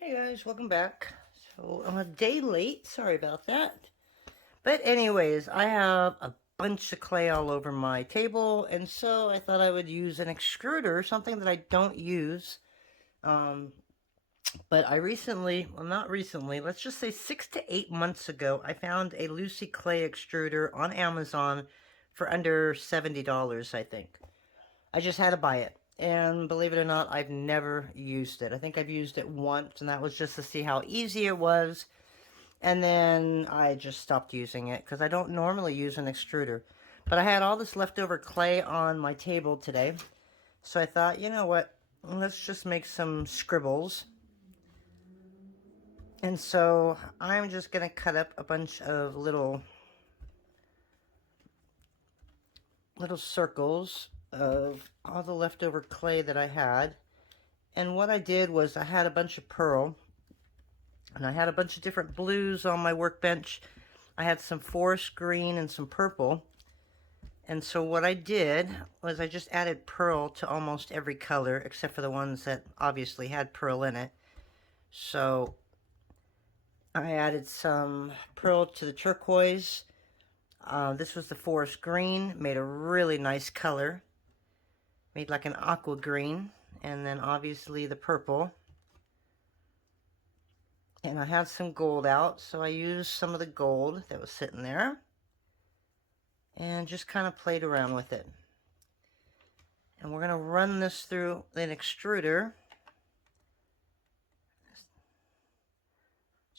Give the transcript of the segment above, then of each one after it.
Hey guys, welcome back. So I'm a day late, sorry about that. But anyways, I have a bunch of clay all over my table, and so I thought I would use an extruder, something that I don't use. Um, but I recently, well not recently, let's just say 6 to 8 months ago, I found a Lucy clay extruder on Amazon for under $70, I think. I just had to buy it. And believe it or not, I've never used it. I think I've used it once, and that was just to see how easy it was. And then I just stopped using it because I don't normally use an extruder. But I had all this leftover clay on my table today. So I thought, you know what? Let's just make some scribbles. And so I'm just going to cut up a bunch of little circles of all the leftover clay that I had. And what I did was I had a bunch of pearl, and I had a bunch of different blues on my workbench. I had some forest green and some purple. And so what I did was I just added pearl to almost every color, except for the ones that obviously had pearl in it. So I added some pearl to the turquoise. This was the forest green, made a really nice color. Made like an aqua green. And then obviously the purple. And I had some gold out, so I used some of the gold that was sitting there. And just kind of played around with it. And we're going to run this through an extruder.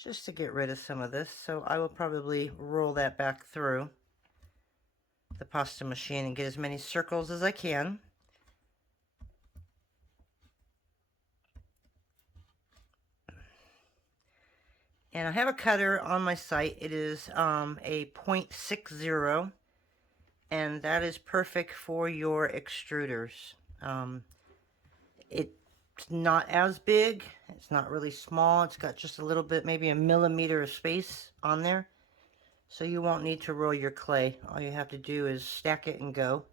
Just to get rid of some of this. So I will probably roll that back through the pasta machine and get as many circles as I can. And I have a cutter on my site. It is a 0.60, and that is perfect for your extruders. It's not as big. It's not really small. It's got just a little bit, maybe a millimeter of space on there. So you won't need to roll your clay. All you have to do is stack it and go.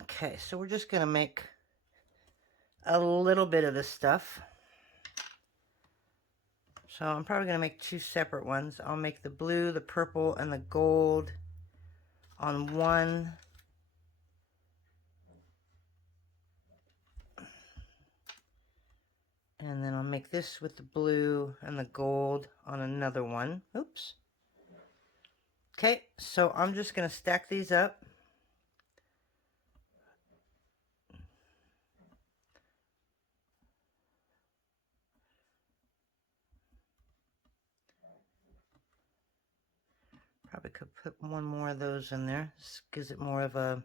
Okay, so we're just going to make a little bit of this stuff. So I'm probably going to make two separate ones. I'll make the blue, the purple, and the gold on one. And then I'll make this with the blue and the gold on another one. Oops. Okay, so I'm just going to stack these up. Probably could put one more of those in there. This gives it more of a,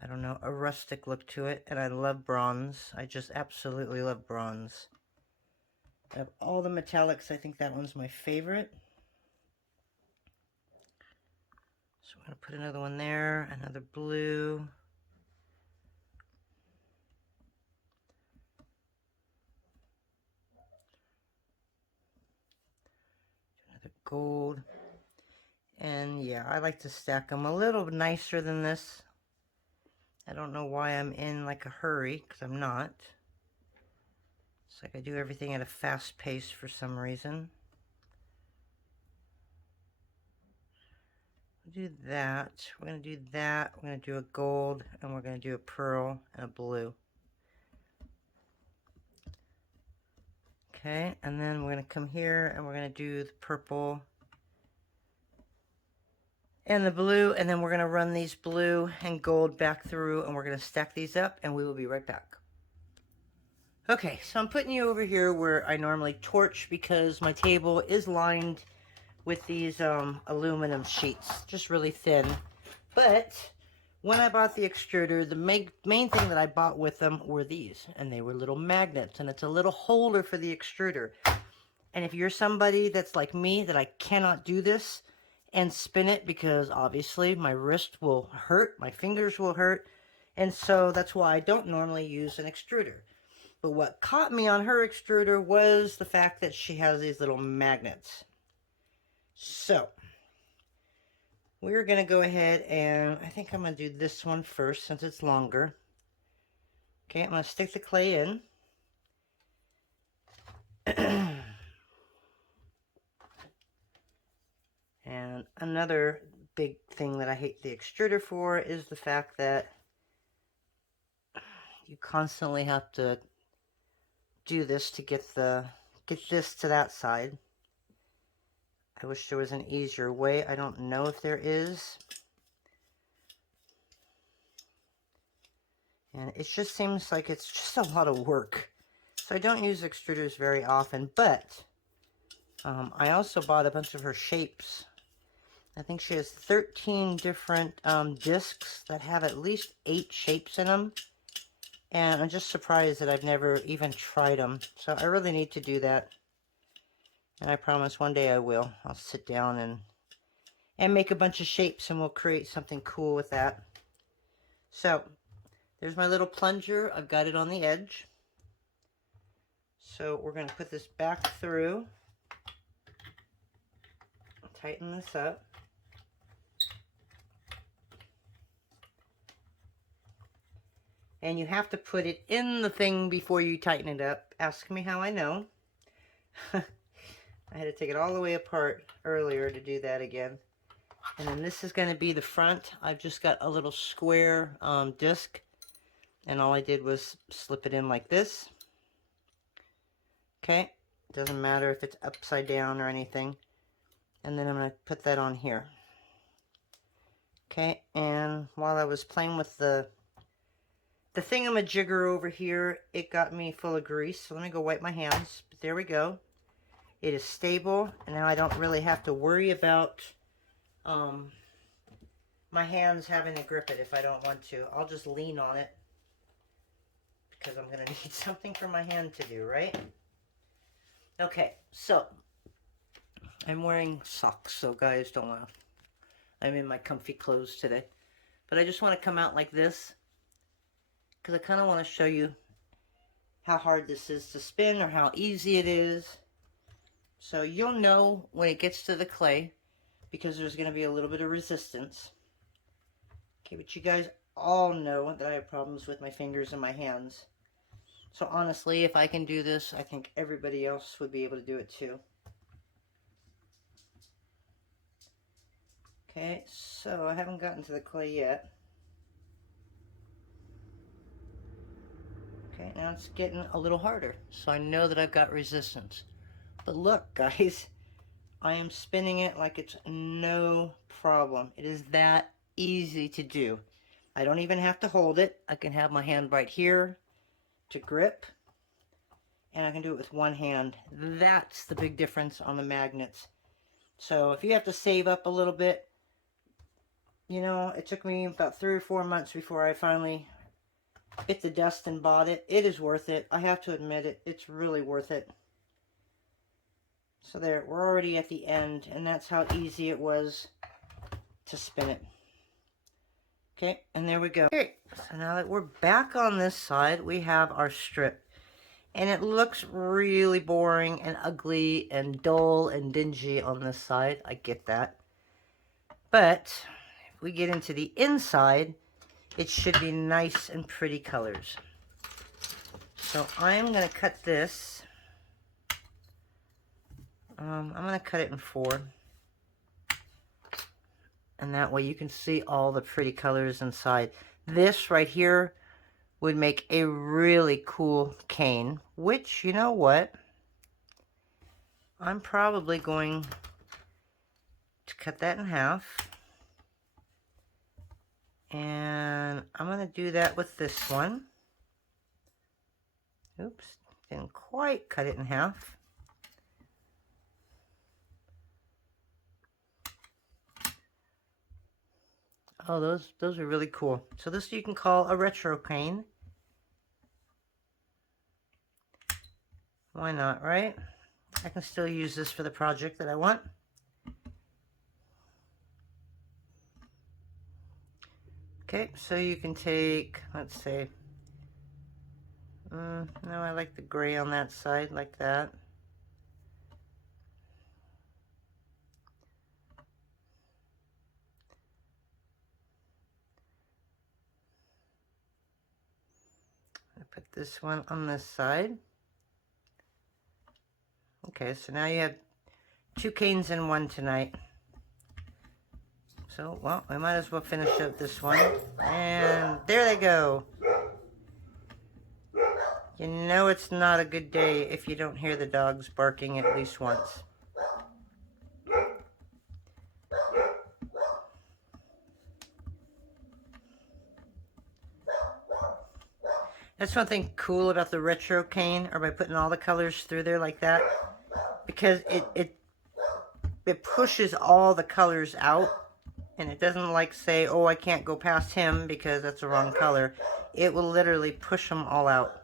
I don't know, a rustic look to it. And I love bronze. I just absolutely love bronze. Out of all the metallics, I think that one's my favorite. So I'm going to put another one there, another blue. Another gold. And yeah, I like to stack them a little nicer than this. I don't know why I'm in like a hurry, because I'm not. It's like I do everything at a fast pace for some reason. We'll do that. We're going to do that. We're going to do a gold, and we're going to do a pearl and a blue. Okay, and then we're going to come here, and we're going to do the purple and the blue, and then we're going to run these blue and gold back through, and we're going to stack these up, and we will be right back. Okay, so I'm putting you over here where I normally torch because my table is lined with these aluminum sheets, just really thin. But when I bought the extruder, the main thing that I bought with them were these, and they were little magnets, and it's a little holder for the extruder. And if you're somebody that's like me, that I cannot do this and spin it because obviously my wrist will hurt, my fingers will hurt, and so that's why I don't normally use an extruder. But what caught me on her extruder was the fact that she has these little magnets. So we're going to go ahead and I think I'm going to do this one first since it's longer. Okay, I'm going to stick the clay in. And another big thing that I hate the extruder for is the fact that you constantly have to do this to get this to that side. I wish there was an easier way. I don't know if there is. And it just seems like it's just a lot of work. So I don't use extruders very often, but I also bought a bunch of her shapes. I think she has 13 different discs that have at least 8 shapes in them. And I'm just surprised that I've never even tried them. So I really need to do that. And I promise one day I will. I'll sit down and make a bunch of shapes, and we'll create something cool with that. So there's my little plunger. I've got it on the edge. So we're going to put this back through. Tighten this up. And you have to put it in the thing before you tighten it up. Ask me how I know. I had to take it all the way apart earlier to do that again. And then this is going to be the front. I've just got a little square disc. And all I did was slip it in like this. Okay. Doesn't matter if it's upside down or anything. And then I'm going to put that on here. Okay. And while I was playing with the thingamajigger over here, it got me full of grease. So let me go wipe my hands. But there we go. It is stable, and now I don't really have to worry about my hands having to grip it if I don't want to. I'll just lean on it because I'm going to need something for my hand to do, right? Okay, so I'm wearing socks, so guys don't laugh. I'm in my comfy clothes today. But I just want to come out like this because I kind of want to show you how hard this is to spin or how easy it is. So you'll know when it gets to the clay because there's going to be a little bit of resistance. Okay, but you guys all know that I have problems with my fingers and my hands. So honestly, if I can do this, I think everybody else would be able to do it too. Okay, so I haven't gotten to the clay yet. Okay, now it's getting a little harder. So I know that I've got resistance. But look, guys, I am spinning it like it's no problem. It is that easy to do. I don't even have to hold it. I can have my hand right here to grip, and I can do it with one hand. That's the big difference on the magnets. So if you have to save up a little bit, you know, it took me about 3 or 4 months before I finally bit the dust and bought it. It is worth it. I have to admit it. It's really worth it. So there, we're already at the end, and that's how easy it was to spin it. Okay, and there we go. Okay, so now that we're back on this side, we have our strip. And it looks really boring and ugly and dull and dingy on this side. I get that. But if we get into the inside, it should be nice and pretty colors. So I'm going to cut this. I'm going to cut it in 4. And that way you can see all the pretty colors inside. This right here would make a really cool cane, which, you know what? I'm probably going to cut that in half. And I'm going to do that with this one. Oops, didn't quite cut it in half. Oh, those are really cool. So this you can call a retro cane. Why not, right? I can still use this for the project that I want. Okay, so you can take, let's say, no, I like the gray on that side, like that. Put this one on this side. Okay, so now you have 2 canes in one tonight. So, well, I might as well finish up this one. And there they go. You know it's not a good day if you don't hear the dogs barking at least once. That's one thing cool about the retro cane, or by putting all the colors through there like that, because it pushes all the colors out, and it doesn't like say, oh, I can't go past him because that's the wrong color. It will literally push them all out.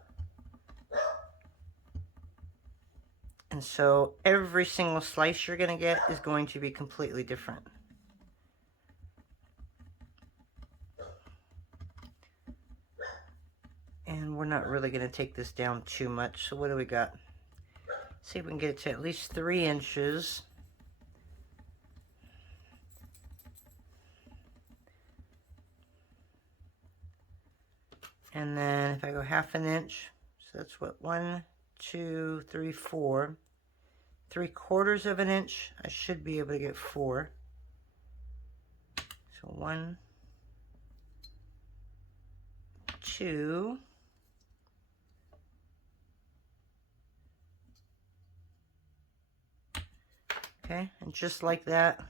And so every single slice you're going to get is going to be completely different. And we're not really going to take this down too much. So what do we got? See if we can get it to at least 3 inches. And then if I go 1/2 inch, so that's what, 1, 2, 3, 4. 3/4 of an inch, I should be able to get 4. So 1, 2. Okay, and just like that,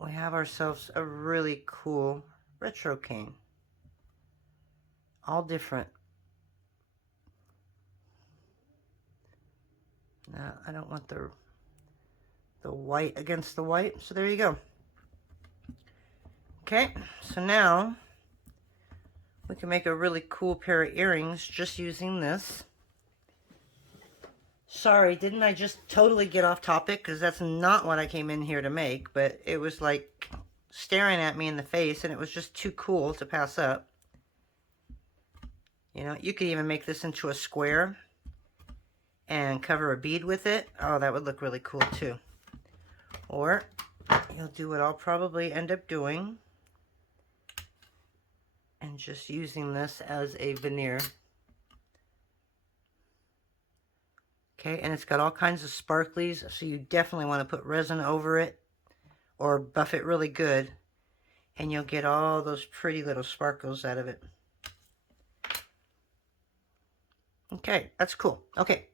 we have ourselves a really cool retro cane. All different. Now, I don't want the white against the white, so there you go. Okay, so now we can make a really cool pair of earrings just using this. Sorry, didn't I just totally get off topic? Because that's not what I came in here to make, but it was like staring at me in the face, and it was just too cool to pass up. You know, you could even make this into a square and cover a bead with it. Oh, that would look really cool too. Or you'll do what I'll probably end up doing and just using this as a veneer. Okay, and it's got all kinds of sparklies, so you definitely want to put resin over it or buff it really good, and you'll get all those pretty little sparkles out of it. Okay, that's cool. Okay,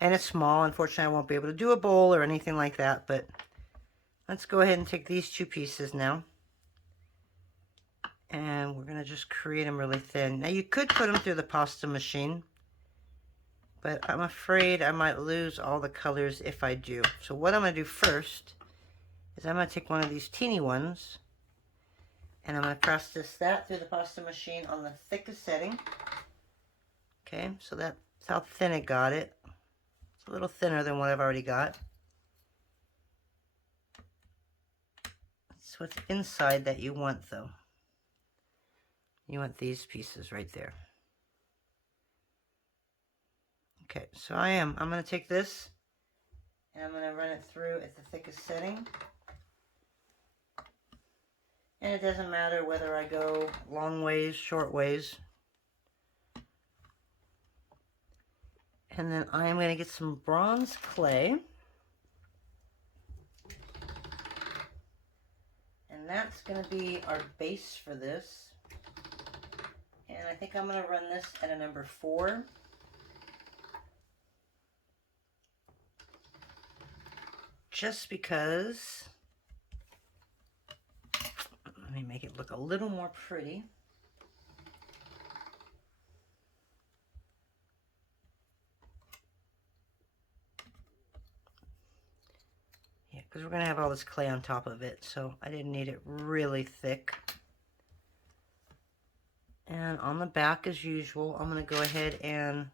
and it's small. Unfortunately, I won't be able to do a bowl or anything like that, but let's go ahead and take these 2 pieces now. And we're going to just create them really thin. Now, you could put them through the pasta machine, but I'm afraid I might lose all the colors if I do. So what I'm going to do first is I'm going to take one of these teeny ones, and I'm going to process that through the pasta machine on the thickest setting. Okay, so that's how thin it got it. It's a little thinner than what I've already got. It's what's inside that you want, though. You want these pieces right there. Okay, so I'm going to take this and I'm going to run it through at the thickest setting. And it doesn't matter whether I go long ways, short ways. And then I'm going to get some bronze clay. And that's going to be our base for this. And I think I'm going to run this at a number 4. Just because, let me make it look a little more pretty. Yeah, because we're going to have all this clay on top of it, so I didn't need it really thick. And on the back, as usual, I'm going to go ahead and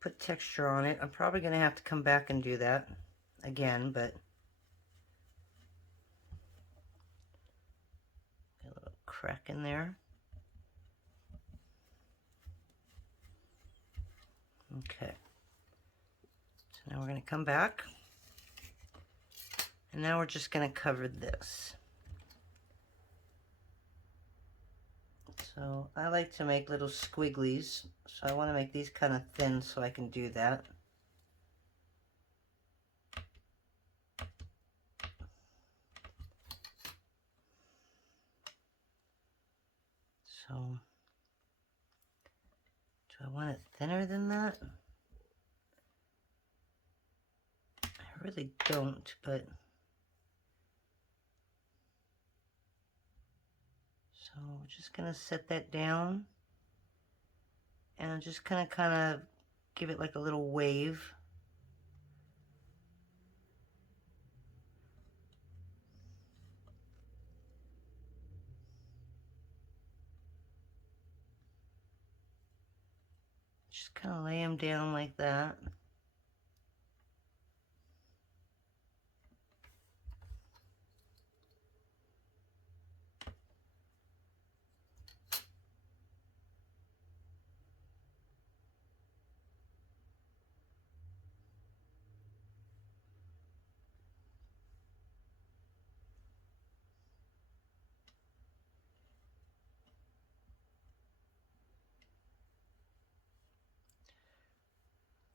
put texture on it. I'm probably going to have to come back and do that again, but a little crack in there. Okay. So now we're going to come back. And now we're just going to cover this. So I like to make little squigglies, so I want to make these kind of thin so I can do that. So, do I want it thinner than that? I really don't, but so we're just gonna set that down and I'm just gonna kind of give it like a little wave. Just kind of lay them down like that.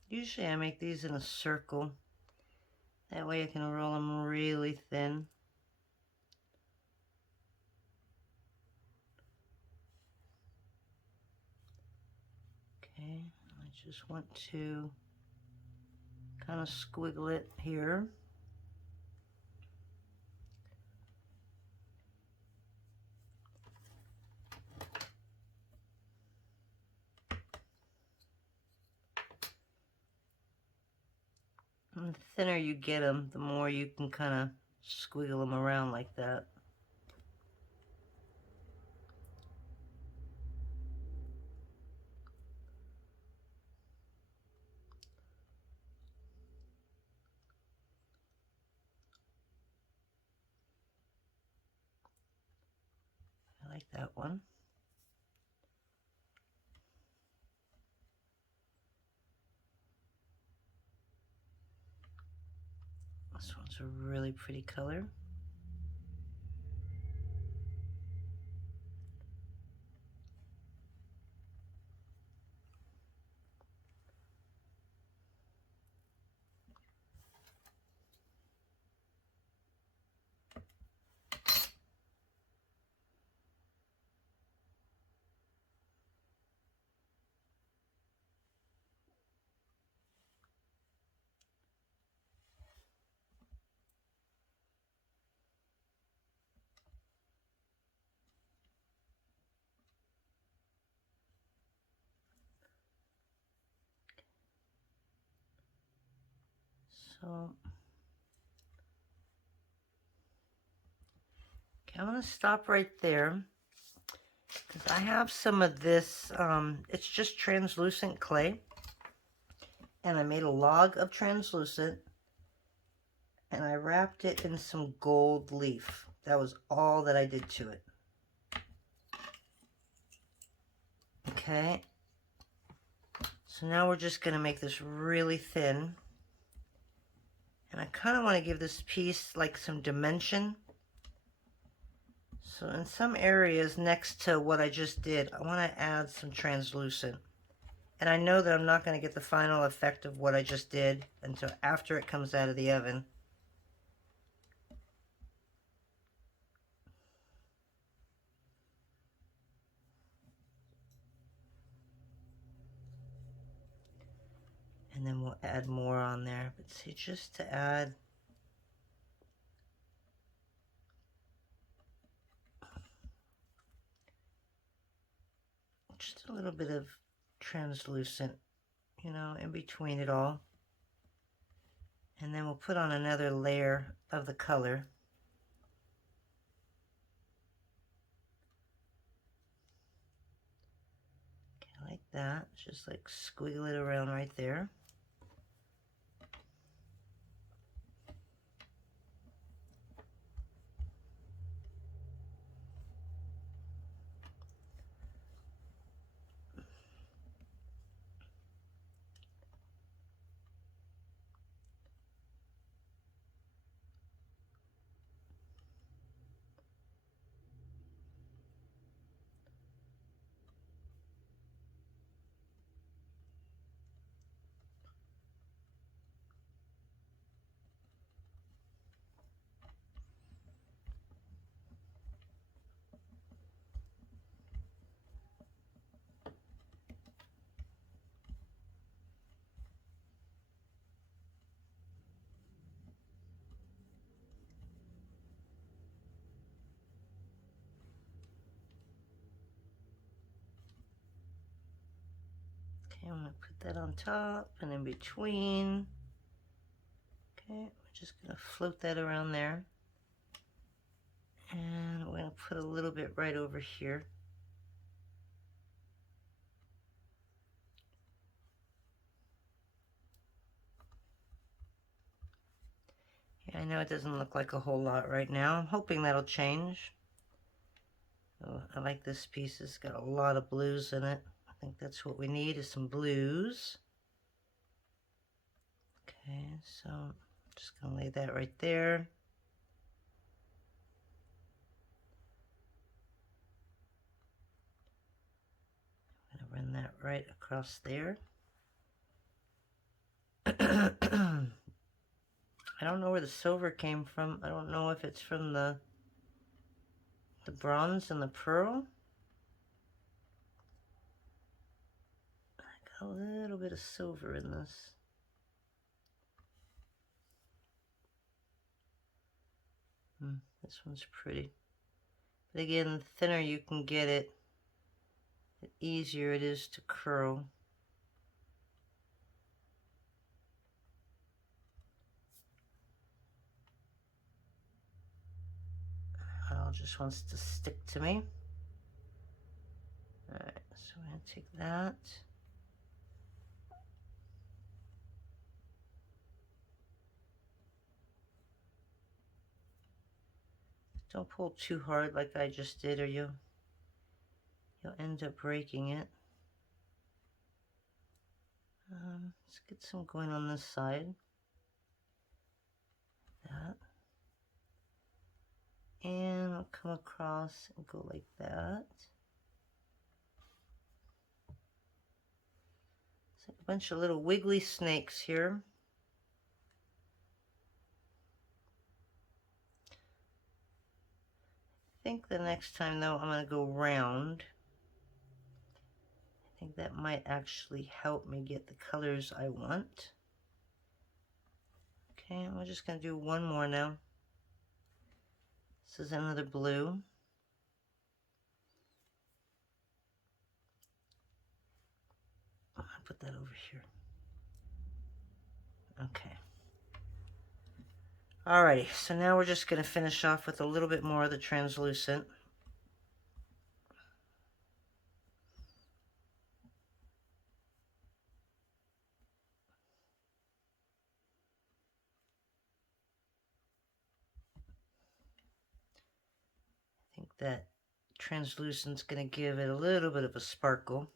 Usually I make these in a circle. That way I can roll them really thin. Okay, I just want to kind of squiggle it here. And the thinner you get them, the more you can kind of squiggle them around like that. I like that one. This one's a really pretty color. So, okay, I'm going to stop right there because I have some of this, it's just translucent clay, and I made a log of translucent, and I wrapped it in some gold leaf. That was all that I did to it. Okay, so now we're just going to make this really thin. And I kind of want to give this piece like some dimension. So in some areas next to what I just did, I want to add some translucent. And I know that I'm not going to get the final effect of what I just did until after it comes out of the oven. And then we'll add more on there. But see, just to add just a little bit of translucent, you know, in between it all. And then we'll put on another layer of the color. Okay, like that. Just like squiggle it around right there. Okay, I'm going to put that on top and in between. Okay, we're just going to float that around there. And we're going to put a little bit right over here. Yeah, I know it doesn't look like a whole lot right now. I'm hoping that'll change. Oh, I like this piece. It's got a lot of blues in it. I think that's what we need, is some blues. Okay, so I'm just going to lay that right there. I'm going to run that right across there. I don't know where the silver came from. I don't know if it's from the bronze and the pearl. I got a little bit of silver in this. This one's pretty. But again, the thinner you can get it, the easier it is to curl. It all just wants to stick to me. Alright, so I'm going to take that. Don't pull too hard like I just did, or you'll end up breaking it. Let's get some going on this side. That. And I'll come across and go like that. It's like a bunch of little wiggly snakes here. I think the next time though, I'm going to go round. I think that might actually help me get the colors I want. Okay, we're just going to do one more now. This is another blue. I'll put that over here. Okay. Alrighty, so now we're just going to finish off with a little bit more of the translucent. I think that translucent's going to give it a little bit of a sparkle.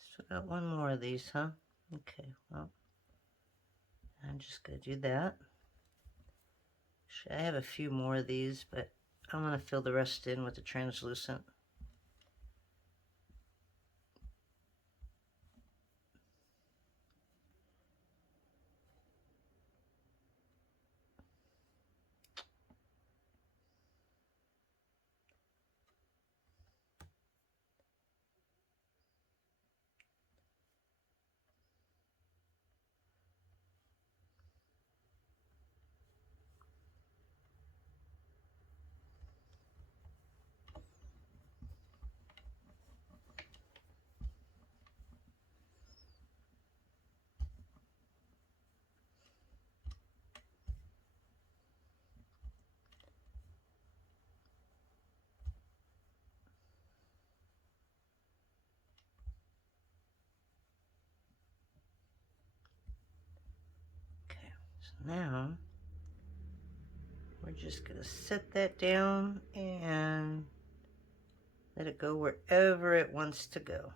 Still got one more of these, huh? Okay, well, I'm just going to do that. Actually, I have a few more of these, but I'm going to fill the rest in with the translucent. Now, we're just going to set that down and let it go wherever it wants to go.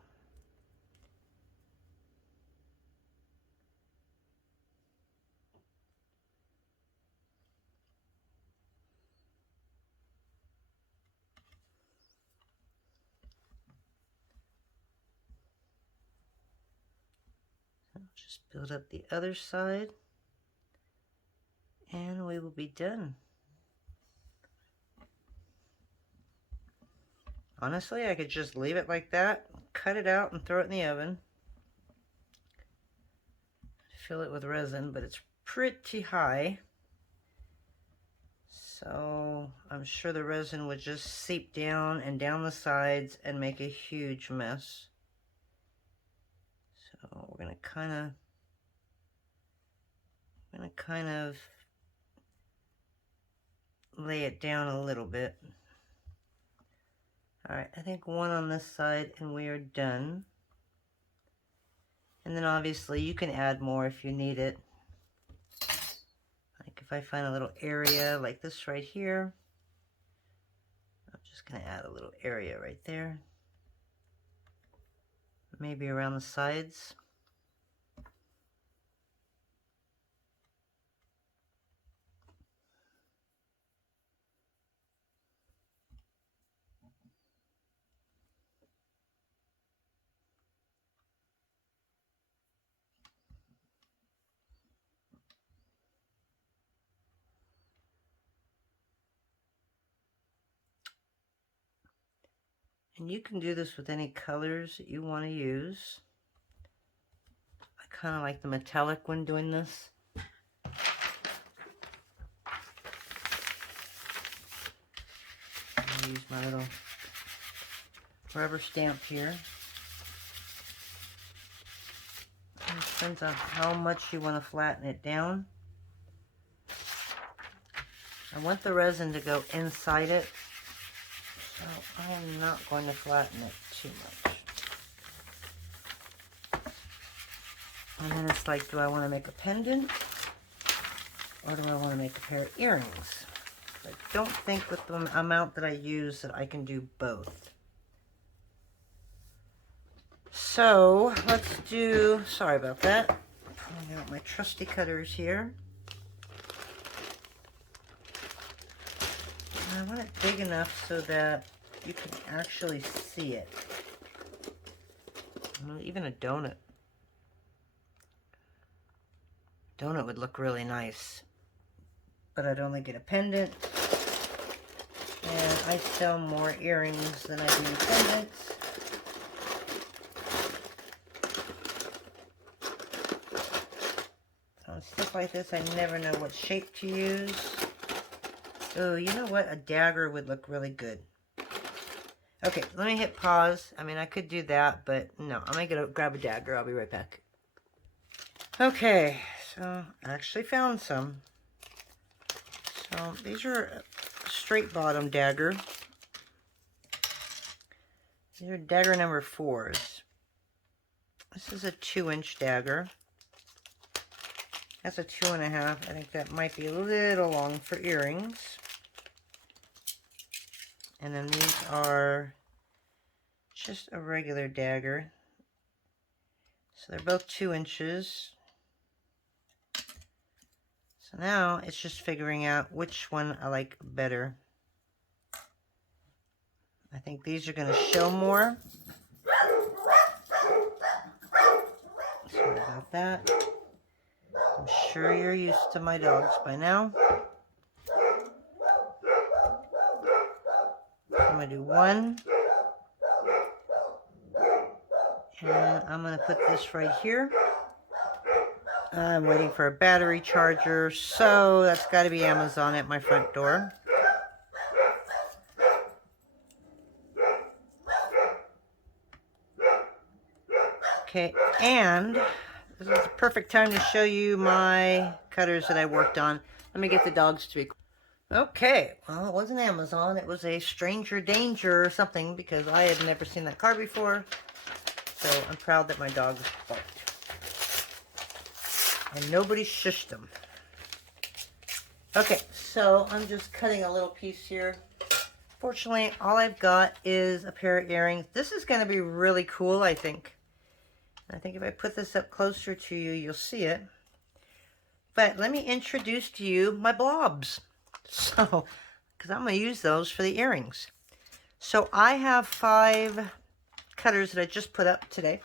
So just build up the other side, and we will be done. Honestly, I could just leave it like that, cut it out and throw it in the oven. Fill it with resin, but it's pretty high. So I'm sure the resin would just seep down and down the sides and make a huge mess. So we're gonna kind of lay it down a little bit. All right, I think one on this side and we are done. And then obviously you can add more if you need it. Like if I find a little area like this right here, I'm just gonna add a little area right there. Maybe around the sides. And you can do this with any colors that you want to use. I kind of like the metallic when doing this. I'll use my little rubber stamp here. And it depends on how much you want to flatten it down. I want the resin to go inside it. So I am not going to flatten it too much. And then it's like, do I want to make a pendant? Or do I want to make a pair of earrings? I don't think with the amount that I use that I can do both. So let's do, sorry about that. Pulling out my trusty cutters here. I want it big enough so that you can actually see it. Even a donut. Donut would look really nice. But I'd only get a pendant. And I sell more earrings than I do pendants. On stuff like this, I never know what shape to use. Oh, you know what? A dagger would look really good. Okay, let me hit pause. I mean, I could do that, but no. I'm going to grab a dagger. I'll be right back. Okay, so I actually found some. So these are a straight bottom dagger. These are dagger number 4s. This is a 2-inch dagger. That's a 2.5. I think that might be a little long for earrings. And then these are just a regular dagger. So they're both 2 inches. So now it's just figuring out which one I like better. I think these are going to show more. Sorry about that. I'm sure you're used to my dogs by now. I'm going to do one. And I'm going to put this right here. I'm waiting for a battery charger, so that's got to be Amazon at my front door. Okay, and this is the perfect time to show you my cutters that I worked on. Let me get the dogs to be... Okay, well, it wasn't Amazon. It was a Stranger Danger or something, because I had never seen that car before. So I'm proud that my dogs barked. And nobody shushed them. Okay, so I'm just cutting a little piece here. Fortunately, all I've got is a pair of earrings. This is going to be really cool, I think. I think if I put this up closer to you, you'll see it. But let me introduce to you my blobs. So, because I'm going to use those for the earrings. So I have 5 cutters that I just put up today.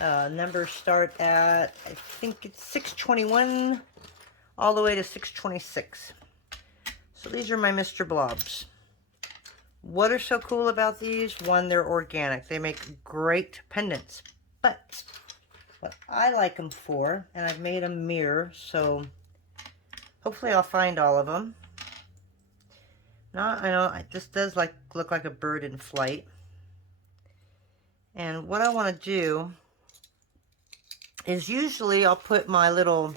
Numbers start at, I think it's 621 all the way to 626. So these are my Mr. Blobs. What are so cool about these? One, they're organic. They make great pendants. But what I like them for, and I've made a mirror, so hopefully I'll find all of them. Now, I know this does look like a bird in flight. And what I want to do is usually I'll put my little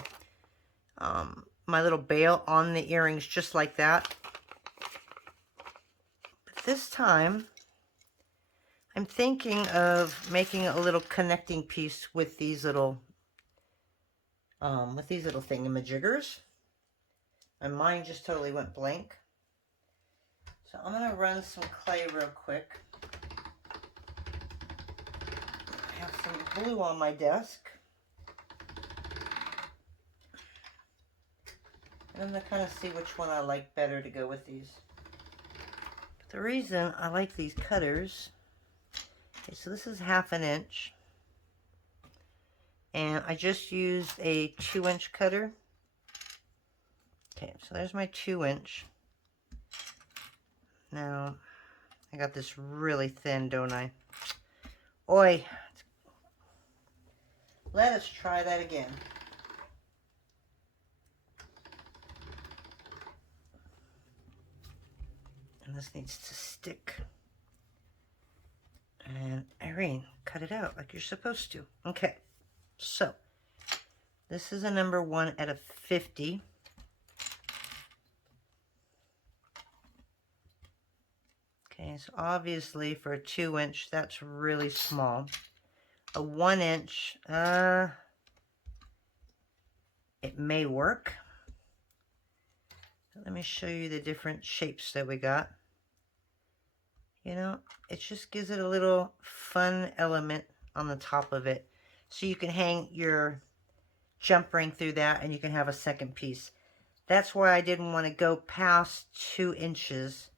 bail on the earrings just like that. But this time, I'm thinking of making a little connecting piece with these little thingamajiggers. My mind just totally went blank. So I'm going to run some clay real quick. I have some glue on my desk. And I'm going to kind of see which one I like better to go with these. But the reason I like these cutters, okay, so this is 1/2 inch. And I just used a 2-inch cutter. Okay, so there's my 2-inch. Now, I got this really thin, don't I? Oi! Let us try that again. And this needs to stick. And Irene, cut it out like you're supposed to. Okay, so this is a number 1 out of 50. Okay, so obviously for a 2-inch, that's really small. A 1-inch, it may work. Let me show you the different shapes that we got. You know, it just gives it a little fun element on the top of it. So you can hang your jump ring through that and you can have a second piece. That's why I didn't want to go past 2 inches,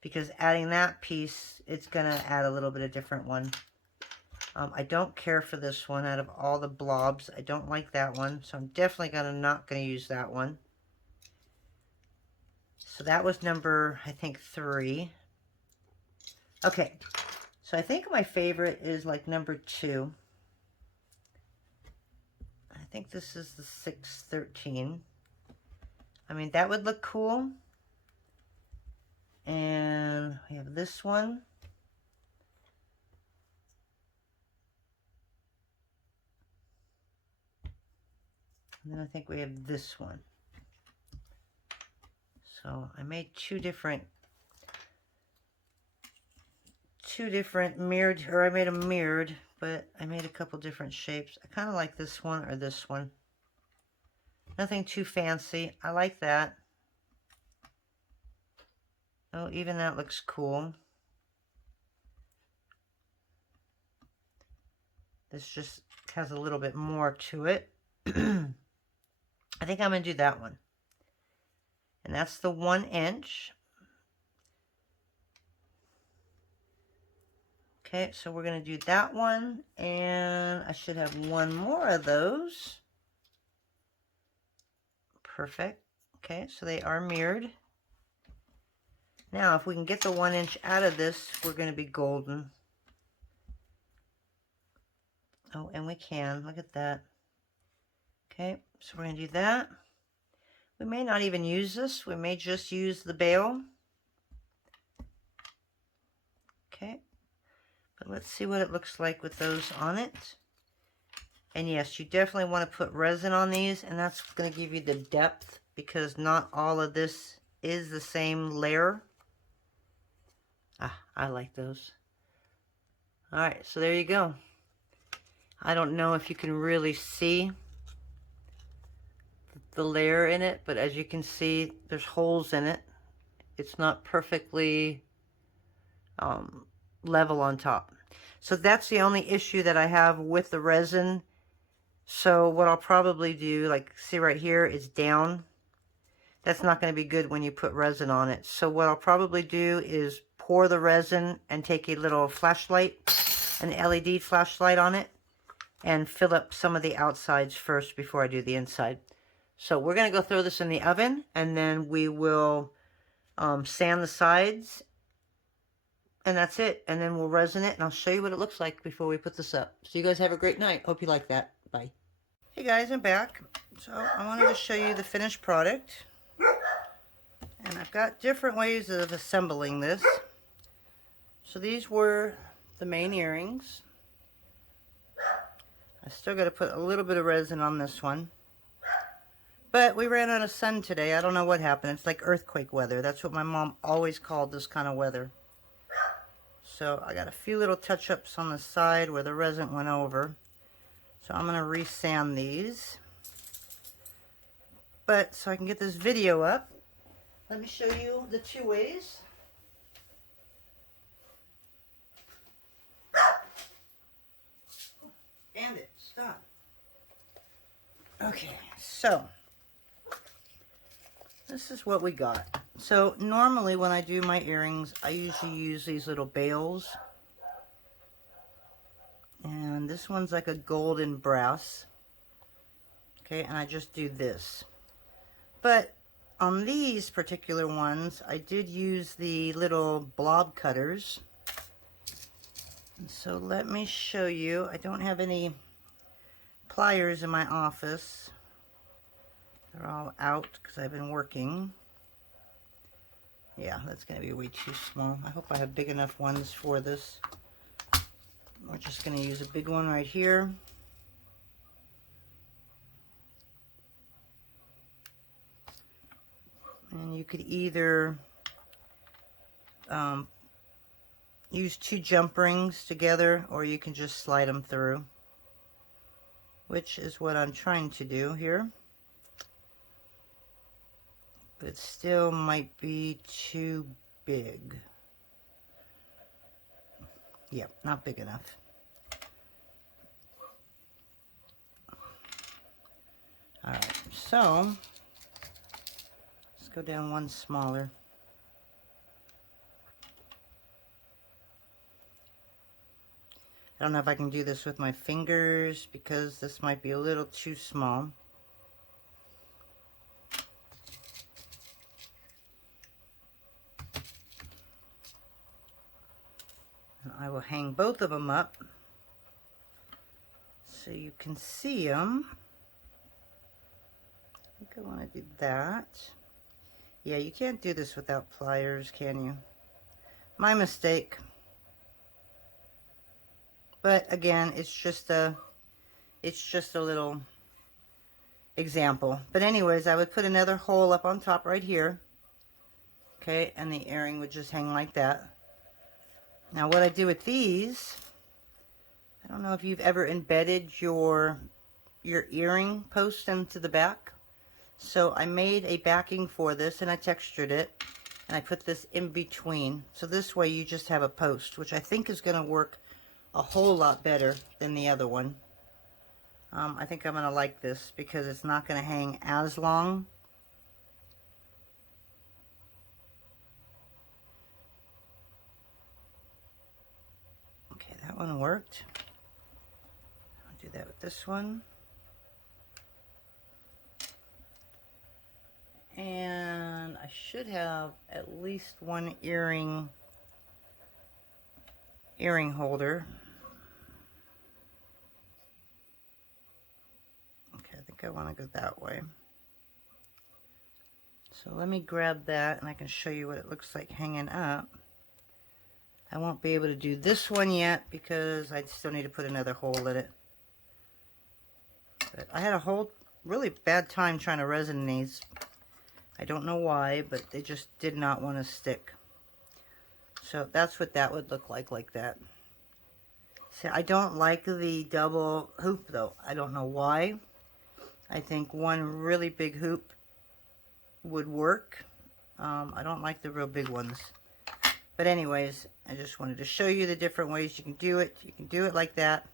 because adding that piece, it's going to add a little bit of different one. I don't care for this one out of all the blobs. I don't like that one, so I'm definitely not going to use that one. So that was number, I think, 3. Okay, so I think my favorite is like number 2. I think this is the 613. I mean, that would look cool. And we have this one. And then I think we have this one. So I made two different mirrored, or I made them mirrored, but I made a couple different shapes. I kind of like this one or this one. Nothing too fancy. I like that. Oh, even that looks cool. This just has a little bit more to it. I think I'm going to do that one. And that's the 1 inch. Okay, so we're going to do that one. And I should have one more of those. Perfect. Okay, so they are mirrored. Now, if we can get the 1 inch out of this, we're going to be golden. Oh, and we can. Look at that. Okay, so we're going to do that. We may not even use this. We may just use the bail. Okay, but let's see what it looks like with those on it. And yes, you definitely want to put resin on these, and that's going to give you the depth, because not all of this is the same layer. Ah, I like those. All right, so there you go. I don't know if you can really see the layer in it, but as you can see, there's holes in it. It's not perfectly level on top. So that's the only issue that I have with the resin. So what I'll probably do, like, see right here, it's down. That's not going to be good when you put resin on it. So what I'll probably do is pour the resin and take a little flashlight, an LED flashlight on it, and fill up some of the outsides first before I do the inside. So we're going to go throw this in the oven, and then we will sand the sides And that's it. And then we'll resin it, and I'll show you what it looks like before we put this up. So you guys have a great night. Hope you like that. Bye. Hey guys, I'm back. So I wanted to show you the finished product. And I've got different ways of assembling this. So these were the main earrings. I still got to put a little bit of resin on this one. But we ran out of sun today. I don't know what happened. It's like earthquake weather. That's what my mom always called this kind of weather. So I got a few little touch-ups on the side where the resin went over. So I'm going to re-sand these. But so I can get this video up, let me show you the two ways. And it's done. Okay, so this is what we got. So normally when I do my earrings, I usually use these little bails. And this one's like a golden brass. Okay, and I just do this. But on these particular ones, I did use the little blob cutters. And so let me show you. I don't have any pliers in my office. They're all out because I've been working. Yeah, that's going to be way too small. I hope I have big enough ones for this. We're just going to use a big one right here. And you could either use two jump rings together, or you can just slide them through, which is what I'm trying to do here. But it still might be too big. Yep, not big enough. Alright, so let's go down one smaller. I don't know if I can do this with my fingers because this might be a little too small. And I will hang both of them up so you can see them. I think I want to do that. Yeah, you can't do this without pliers, can you? My mistake. But again, it's just a little example. But anyways, I would put another hole up on top right here. Okay, and the earring would just hang like that. Now what I do with these, I don't know if you've ever embedded your earring post into the back. So I made a backing for this and I textured it. And I put this in between. So this way you just have a post, which I think is going to work a whole lot better than the other one. I think I'm going to like this because it's not going to hang as long. Okay, that one worked. I'll do that with this one. And I should have at least one earring holder. Okay, I think I want to go that way. So let me grab that and I can show you what it looks like hanging up. I won't be able to do this one yet because I still need to put another hole in it. But I had a whole really bad time trying to resin these. I don't know why, but they just did not want to stick. So that's what that would look like that. See, I don't like the double hoop though. I don't know why. I think one really big hoop would work. I don't like the real big ones. But anyways, I just wanted to show you the different ways you can do it. You can do it like that.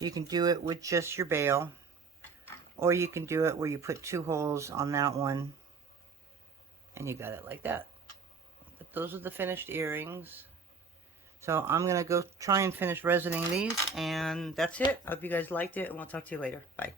You can do it with just your bail. Or you can do it where you put two holes on that one. And you got it like that. But those are the finished earrings. So I'm going to go try and finish resining these. And that's it. Hope you guys liked it. And we'll talk to you later. Bye.